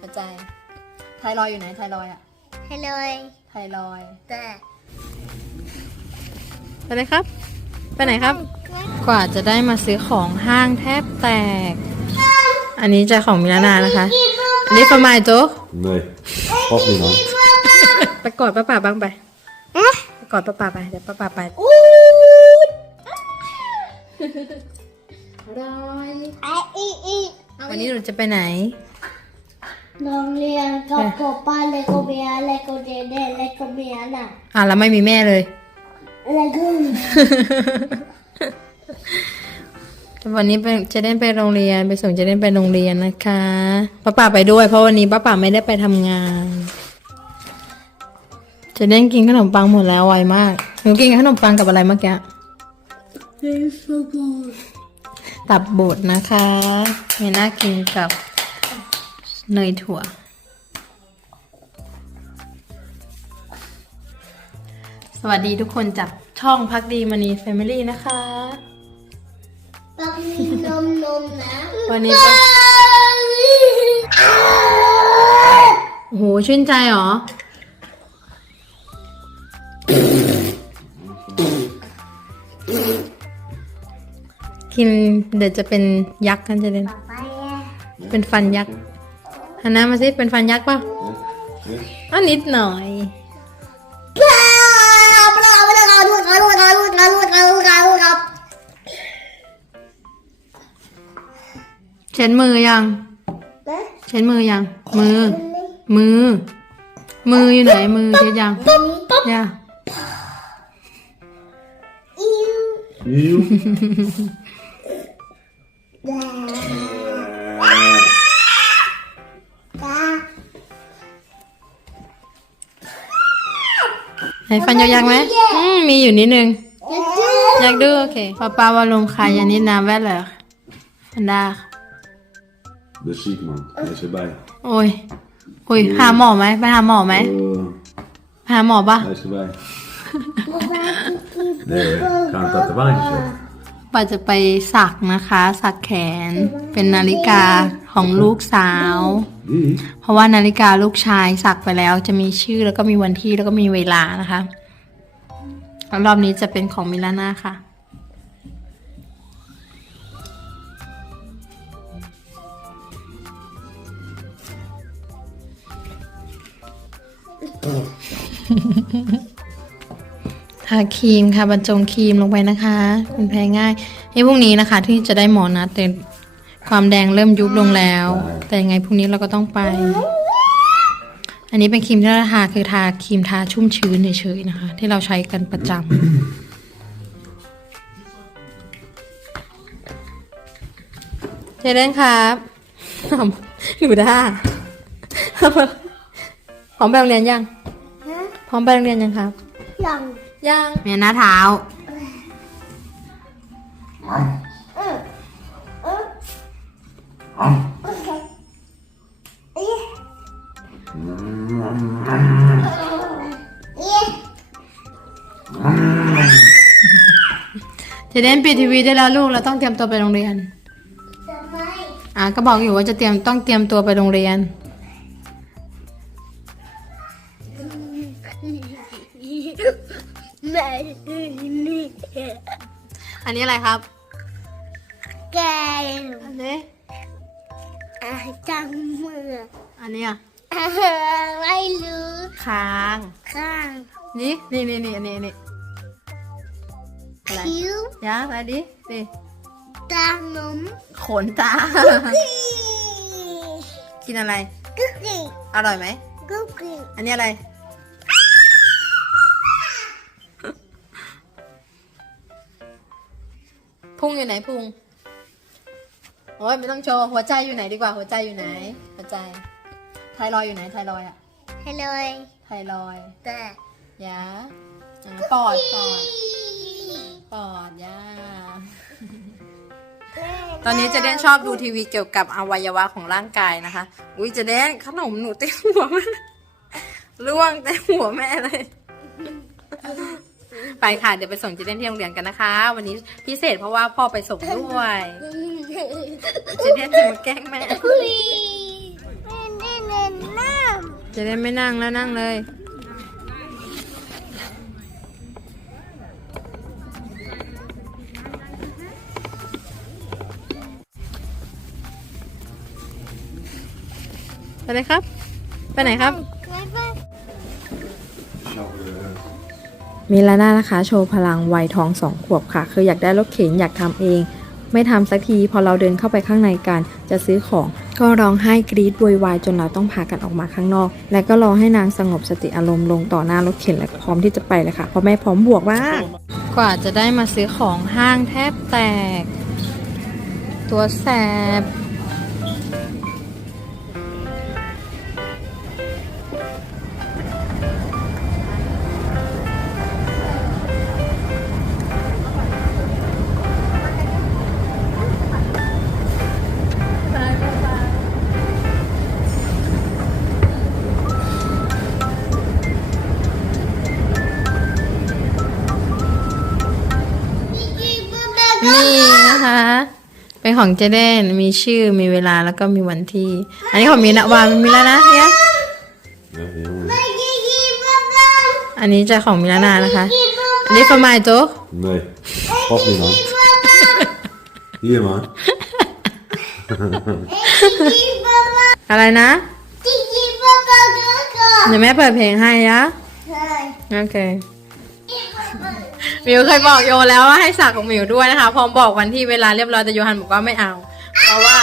หัวใจ ไทรอยด์อยู่ไหนไทรอยด์อะให้เลยไทรอยด์แต่ไปเลยครับ ไปไหนครับ กว่าจะได้มาซื้อของห้างแทบแตก อันนี้จะของมิลานานะคะอันนี่ประมาณโจ๊ก Nee, past niet aan. ไปกอดป้าป่าบ้างไปไปกอดป้าป่าไป เดี๋ยวป้าป่าไปอู้รอย ไออีอีวันนี้หนูจะไปไหน โรงเรียนกับโกป้าเลโกเบียเลโกเดเดเลโกเบียน่ะอะแล้วไม่มีแม่เลยเลโกวันนี้ไปจะได้ไปโรงเรียนไปส่งจะได้ไปโรงเรียนนะคะป้าป่าไปด้วย เพราะวันนี้ป้าป่าไม่ได้ไปทำงาน จะได้กินขนมปังหมดแล้วไวมากหนูกินขนมปังกับอะไรเมื่อกี้เลโกโบตับบดนะคะมีน่ากินกับ เนยถั่ว สวัสดีทุกคนจากช่องพักดีมณีแฟมิลี่นะคะต้องมีนมนมนะวันนี้ก็โอ้โหชื่นใจเหรอ กินเดี๋ยวจะเป็นยักษ์กันจะเด่นไปอะเป็นฟันยักษ์ หันหน้ามาสิเป็นฟันยักษ์ป่ะ Ja. อันนิดหน่อยเช็ดมือยังเช็ดมือยัง มือ มือ มืออยู่ไหนมือเช็ดยังย่า Nieuw. ไหนฟันยาวๆไหมอืมมีอยู่นิดนึง อยากดูโอเคป้าป้าวาลงคายานิดน้ำแว่นเหรอฟันดา Dat is ziek, man. Hij is erbij. โอ้ยโอ้ยหาหมอไหมไปหาหมอไหม Uh, ไปหาหมอปะ hij is erbij. Nee, ik ga een tatoeage zetten. ป้าจะไปสักนะคะ สักแขนเป็นนาฬิกาของลูกสาว Die? เพราะว่านาฬิกาลูกชายสักไปแล้วจะมีชื่อแล้วก็มีวันที่แล้วก็มีเวลานะคะแล้วรอบนี้จะเป็นของมิลาน่าค่ะ ทาครีมค่ะบรรจงครีมลงไปนะคะ คุณแพ้ง่ายนี่พรุ่งนี้นะคะ ที่จะได้หมอนัดแต่ ความแดงเริ่มยุบลงแล้ว แต่ยังไงพรุ่งนี้เราก็ต้องไป อันนี้เป็นครีมที่เราทาคือทาครีมทาชุ่มชื้นเฉยๆนะคะ ที่เราใช้กันประจำเจเดนครับหนูด้าพร้อมไปโรงเรียนยัง พร้อมไปโรงเรียนยังครับ ยัง ยังเมียหน้าเท้า จะเล่นปิดทีวีได้แล้วลูกเราต้องเตรียมตัวไปโรงเรียนจะไม่อะก็บอกอยู่ว่าจะเตรียมต้องเตรียมตัวไปโรงเรียน จังมืออันนี้อะไม่รู้คาง ข้างนี่นี่นี่นี่อันนี้อันนี่อะไรคิ้วยะอะไรดิดิตานมขนตา กินอะไร กุ๊กกี้อร่อยไหม กุ๊กกี้อันนี้อะไร พุงอยู่ไหนพุง โอ้ยไม่ต้องโชว์หัวใจอยู่ไหนดีกว่าหัวใจอยู่ไหน หัวใจ ไทรอยด์อยู่ไหนไทรอยด์อะให้เลยไทรอยด์แต่ยาอ่าปอดปอดปอดยาตอนนี้เจะเด่นชอบดูทีวีเกี่ยวกับอวัยวะของร่างกายนะคะ อุ้ยเจะเด่นขนมหนูเต็มหัวแม่ล่วงเต็มหัวแม่เลย ไปค่ะเดี๋ยวไปส่งเจเด่นที่โรงเรียนกันนะคะ วันนี้พิเศษเพราะว่าพ่อไปส่งด้วย เจเด่นจะมาแกล้งแม่อุ้ยแม่แน่จะได้ไม่นั่งแล้วนั่งเลยไปเลยครับ ไปไหนครับมิลาน่านะคะ โชว์พลังวัยทองสองขวบค่ะ คืออยากได้รถเข็นอยากทำเอง ไม่ทำสักทีพอเราเดินเข้าไปข้างในกันจะซื้อของ ก็ร้องไห้กรีดวุ่ยวายจนเราต้องพากันออกมาข้างนอก และก็รอให้นางสงบสติอารมณ์ลงต่อหน้ารถเข็นและพร้อมที่จะไปเลยค่ะเพราะแม่พร้อมบวกว่ากกว่าจะได้มาซื้อของห้างแทบแตก ตัวแสบ เป็นของเจเดนมีชื่อมีเวลาแล้วก็มีวันที่ อันนี้ของมีนะวางมีแล้วนะเนี่ย Ja, jongen. อันนี้จะของมิลานานะคะ อันนี้ฟอร์มายโจ Nee, past niet man. Hier man. อะไรนะเดี๋ยวแม่เปิดเพลงให้ยะ โอเค มิวเคยบอกโยแล้วว่าให้สักของมิวด้วยนะคะพอมบอกวันที่เวลาเรียบร้อยแต่โยฮันบอกว่าไม่เอา เพราะว่า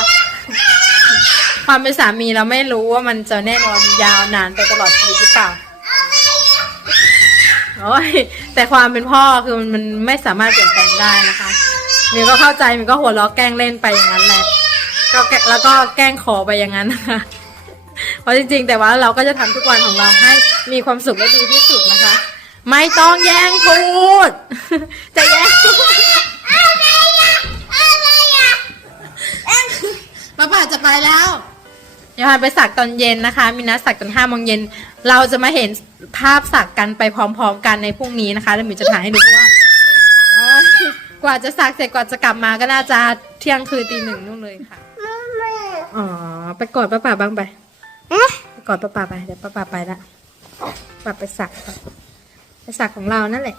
ความเป็นสามีเราไม่รู้ว่ามันจะแน่นอนยาวนานไปตลอดชีวิตหรือเปล่าโอ้ยแต่ความเป็นพ่อคือมันมันไม่สามารถเปลี่ยนแปลงได้นะคะมิวก็เข้าใจมิวก็หัวเราะแกล้งเล่นไปอย่างนั้นแหละก็แล้วก็แกล้งขอไปอย่างนั้นนะคะเพราะจริง ๆ แต่ว่าเราก็จะทำทุกวันของเราให้มีความสุขและดีที่สุด ไม่ต้องแย่งพูด จะแย่งป้าป่าจะไปแล้วเดี๋ยวพาไปสักตอนเย็นนะคะ มีนัดสักตอนห้าโมงเย็น เราจะมาเห็นภาพสักกันไปพร้อมๆ กันในพรุ่งนี้นะคะ แล้วหมิวจะถ่ายให้ดูว่าอ๋อกว่าจะสักเสร็จกว่าจะกลับมาก็น่าจะเที่ยงคืนตีหนึ่งนู่นเลยค่ะ อ๋อ ไปกอดป้าป่าบ้างไปไปกอดป้าป่าไป เดี๋ยวป้าป่าไปละป้าไปสัก ก่อนไปสักของเรานั่นแหละ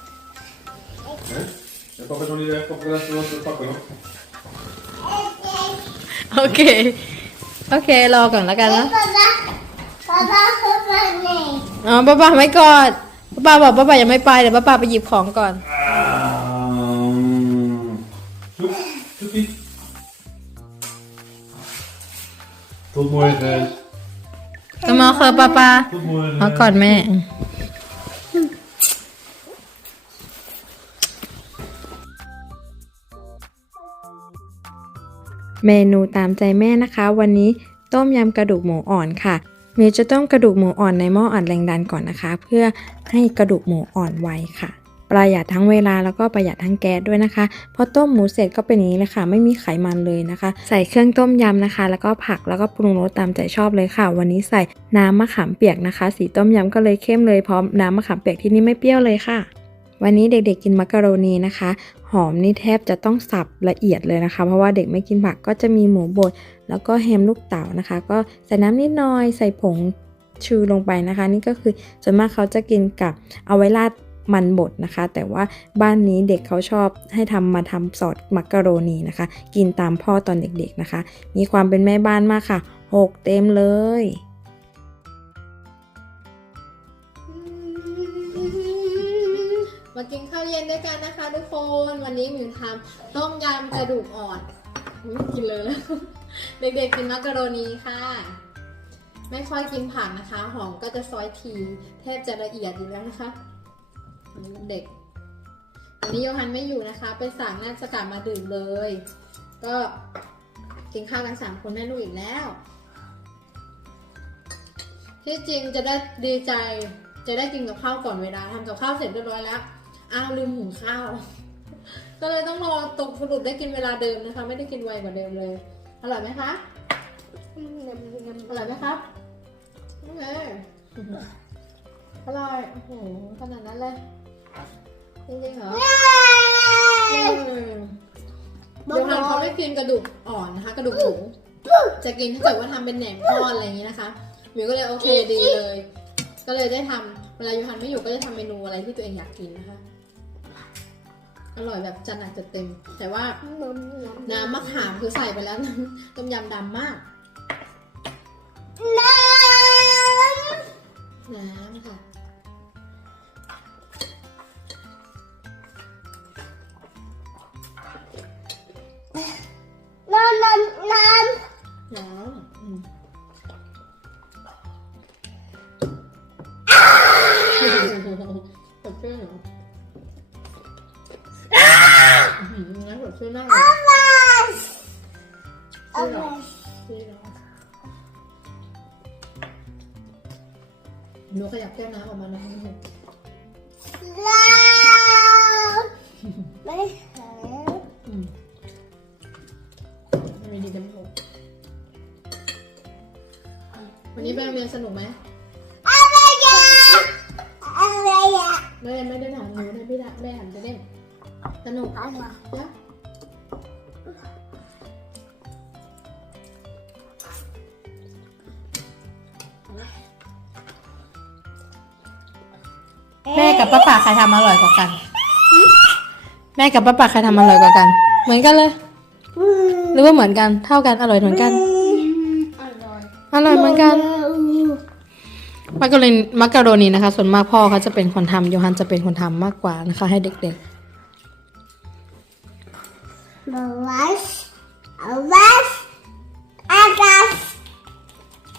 Ja, papa is nog niet weg. Papa is nog niet pakken hoor. โอเค โอเค รอก่อนแล้วกันนะอ๋อป้าป่าไม่กอดป้าป่าบอกป้าป่ายังไม่ไปเดี๋ยวป้าป่าไปหยิบของก่อน Zoek, zoekie. Tot morgen. จะมาเคอป้าป่า Tot morgen. เอา เมนูตามใจแม่นะคะ วันนี้ต้มยำกระดูกหมูอ่อนค่ะเมย์จะต้มกระดูกหมูอ่อนในหม้ออัดแรงดันก่อนนะคะ เพื่อให้กระดูกหมูอ่อนไวค่ะ ประหยัดทั้งเวลาแล้วก็ประหยัดทั้งแก๊สด้วยนะคะพอต้มหมูเสร็จก็เป็นอย่างนี้เลยค่ะ ไม่มีไขมันเลยนะคะ ใส่เครื่องต้มยำนะคะ แล้วก็ผักแล้วก็ปรุงรสตามใจชอบเลยค่ะ วันนี้ใส่น้ำมะขามเปียกนะคะ สีต้มยำก็เลยเข้มเลยเพราะน้ำมะขามเปียกที่นี่ไม่เปรี้ยวเลยค่ะ วันนี้เด็กๆกินมักกะโรนีนะคะ หอมนี่แทบจะต้องสับละเอียดเลยนะคะ เพราะว่าเด็กไม่กินผักก็จะมีหมูบดแล้วก็แฮมลูกเต๋านะคะ ก็ใส่น้ำนิดหน่อยใส่ผงชูลงไปนะคะ นี่ก็คือส่วนมากเขาจะกินกับเอาไว้ราดมันบดนะคะ แต่ว่าบ้านนี้เด็กเขาชอบให้ทำมาทำซอสมักกะโรนีนะคะ กินตามพ่อตอนเด็กๆนะคะ มีความเป็นแม่บ้านมากค่ะหกเต็มเลย เย็นด้วยกันนะคะทุกคน วันนี้หมิวทำต้มยำกระดูกอ่อนกินเลยแล้วเด็กๆกินมักกะโรนีค่ะ ไม่ค่อยกินผักนะคะ หอมก็จะซอยทีแทบจะละเอียดอยู่แล้วนะคะเด็กวันนี้โยฮันไม่อยู่นะคะ ไปสั่งน่าจะกลับมาดื่มเลย ก็กินข้าวกันสามคนแม่ลูกอีกแล้ว ที่จริงจะได้ดีใจจะได้กินกับข้าวก่อนเวลาทำกับข้าวเสร็จเรียบร้อยแล้ว อ้าวลืมหุงข้าว ก็เลยต้องรอตกสรุปได้กินเวลาเดิมนะคะ ไม่ได้กินไวกว่าเดิมเลย อร่อยไหมคะอร่อยไหมครับโอเคอร่อยโอ้โหขนาดนั้นเลยจริงๆเหรออืมเดี๋ยวทานเขาไม่กินกระดูกอ่อนนะคะ กระดูกหมูจะกินถ้าเกิดว่าทำเป็นแหนมทอดอะไรอย่างนี้นะคะหมิวก็เลยโอเคดีเลย ก็เลยได้ทำเวลายูฮันไม่อยู่ก็จะทำเมนูอะไรที่ตัวเองอยากกินนะคะ อร่อยแบบจัดหนักจัดเต็ม แต่ว่าน้ำมะขามคือใส่ไปแล้วน้ำต้มยำดำมาก น้น้ำค่ะำน้ำน้ำน้น้ำ น้ำสดชื่นมากเลยำเอาไปชื่นเหรอหนูขยับแก้วน้ำออกมาหน่อยนึงน้ำไม่หายอืมมันมีดีกันหกวันนี้ไปโรงเรียนสนุกไหมอะไรอะอะไรอะแม่ไม่ได้ถามหนูได้พี่แม่หันไปเล่นสนุกอะไรนะ กับป้าป่าใครทำอร่อยกว่ากัน แม่กับป้าป่าใครทำอร่อยกว่ากัน เหมือนกันเลย หรือว่าเหมือนกัน เท่ากัน อร่อยเหมือนกัน อร่อยอร่อยเหมือนกัน มักกะโรนีมักกะโรนีนะคะ ส่วนมากพ่อเขาจะเป็นคนทำโยฮันจะเป็นคนทำมากกว่านะคะ ให้เด็กบลัสอาวัส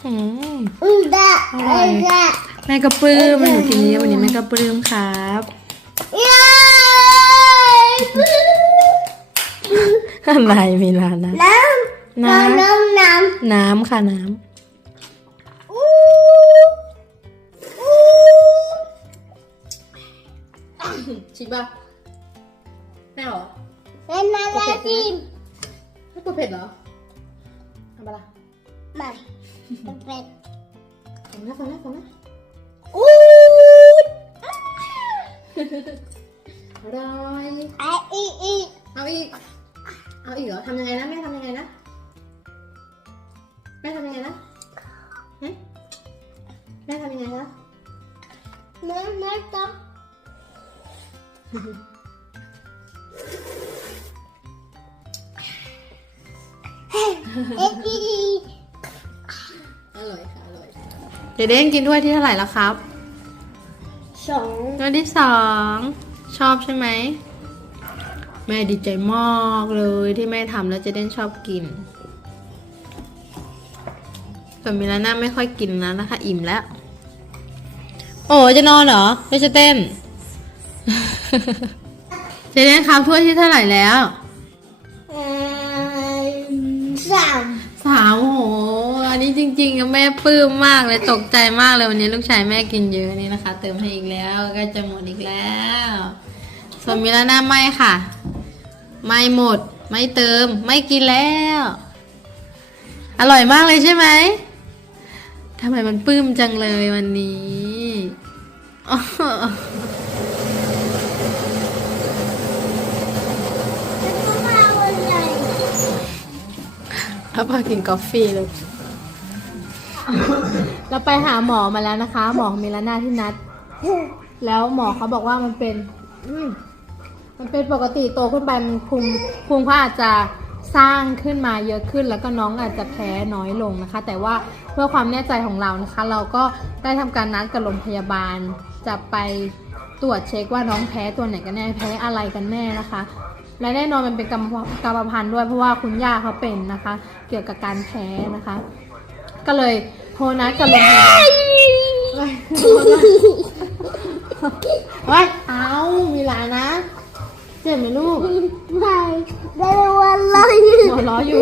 อากัสๆอืมอุดะอุดะแม่ก็ปลื้มหนูกินเยอะวันนี้แม่ก็ปลื้มครับเย้อะไรมีลานะน้ำน้น้ำน้ำน้ำน้ำค่ะน้ำอู้อู้ำชิบะแม่หรอเป็นอะไรจิมไม่กลัวเผ็ดเหรอทำอะไรล่ะไม่ เป็นฟังนะฟังนะฟังนะอู้อร่อยไออีอีเอาอีกเอาอีกเหรอทำยัง องเอ็อีอีอร่อยค่ะอร่อยเจเดนกินถ้วยที่เท่าไหร่แล้วครับสองถ้วยที่สองชอบใช่ไหมแม่ดีใจมากเลยที่แม่ทำแล้วเจเดนชอบกินส่วนมิลาน่าไม่ค่อยกินนะนะคะ อิ่มแล้ว โอ้จะนอนเหรอไม่จะเต้นเจเดนครับถ้วยที่เท่าไหร่แล้วเอ่อสามสามโหอั นนี้จริงๆแม่ปลื้มมากเลยตกใจมากเลยวันนี้ลูกชายแม่กินเยอะนี่นะคะ เติมให้อีกแล้วก็จะหมดอีกแล้ว ส่วนมิลาน่าไม่ค่ะ ไม่หมด ไม่เติม ไม่กินแล้ว อร่อยมากเลยใช่ไหมทำไมมันปลื้มจังเลยวันนี้อ้อแล้วก็มาอะไรเอาพากินกาแฟเลย เราไปหาหมอมาแล้วนะคะ หมอมิลานาที่นัด แล้วหมอเขาบอกว่ามันเป็น อืมมันเป็นปกติโตขึ้นไปมันพุงพุงเขาอาจจะสร้างขึ้นมาเยอะขึ้น แล้วก็น้องอาจจะแพ้น้อยลงนะคะ แต่ว่าเพื่อความแน่ใจของเรานะคะ เราก็ได้ทำการนัดกับโรงพยาบาล จะไปตรวจเช็คว่าน้องแพ้ตัวไหนกันแน่แพ้อะไรกันแน่นะคะและแน่นอนมันเป็นกรรมกรรมพันธุ์ด้วยเพราะว่าคุณย่าเขาเป็นนะคะ เกี่ยวกับการแพ้นะคะ ก็เลย โทรนัดกับโรงพยาบาลเฮ้ยเอามีหลานนะ เจ็บไหมลูกไม่ได้วันอะไรหัวล้ออยู่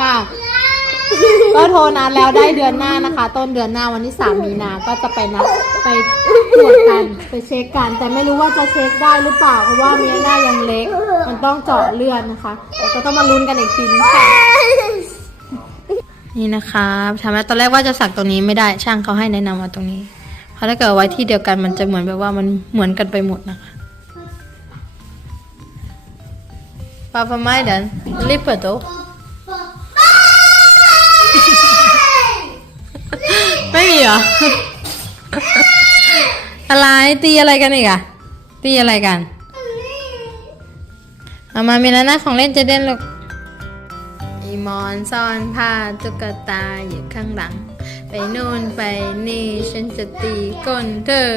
ค่ะ ก็โทรนัดแล้วได้เดือนหน้านะคะ ต้นเดือนหน้าวันที่สามมีนาก็จะไปนัดไปตรวจกันไปเช็คกัน แต่ไม่รู้ว่าจะเช็คได้หรือเปล่าเพราะว่ามีหน้ายังเล็ก มันต้องเจาะเลือดนะคะแต่ก็ต้องมาลุ้นกันอีกทีนึงค่ะ นี่นะคะทำไมตอนแรกว่าจะสักตรงนี้ไม่ได้ช่างเขาให้แนะนำมาตรงนี้ เพราะถ้าเกิดไว้ที่เดียวกันมันจะเหมือนแบบว่ามันเหมือนกันไปหมดนะคะ Papa Maidan, lipat oh. ไม่มีเหรอ อะไรตีอะไรกันอีกอะตีอะไรกัน เอามามีแล้วนะของเล่นจะเด่นลูก อีมอนซ่อนผ้าตุ๊กตาอยู่ข้างหลัง ไปนู่นไปนี่ฉันจะตีก้นเธอ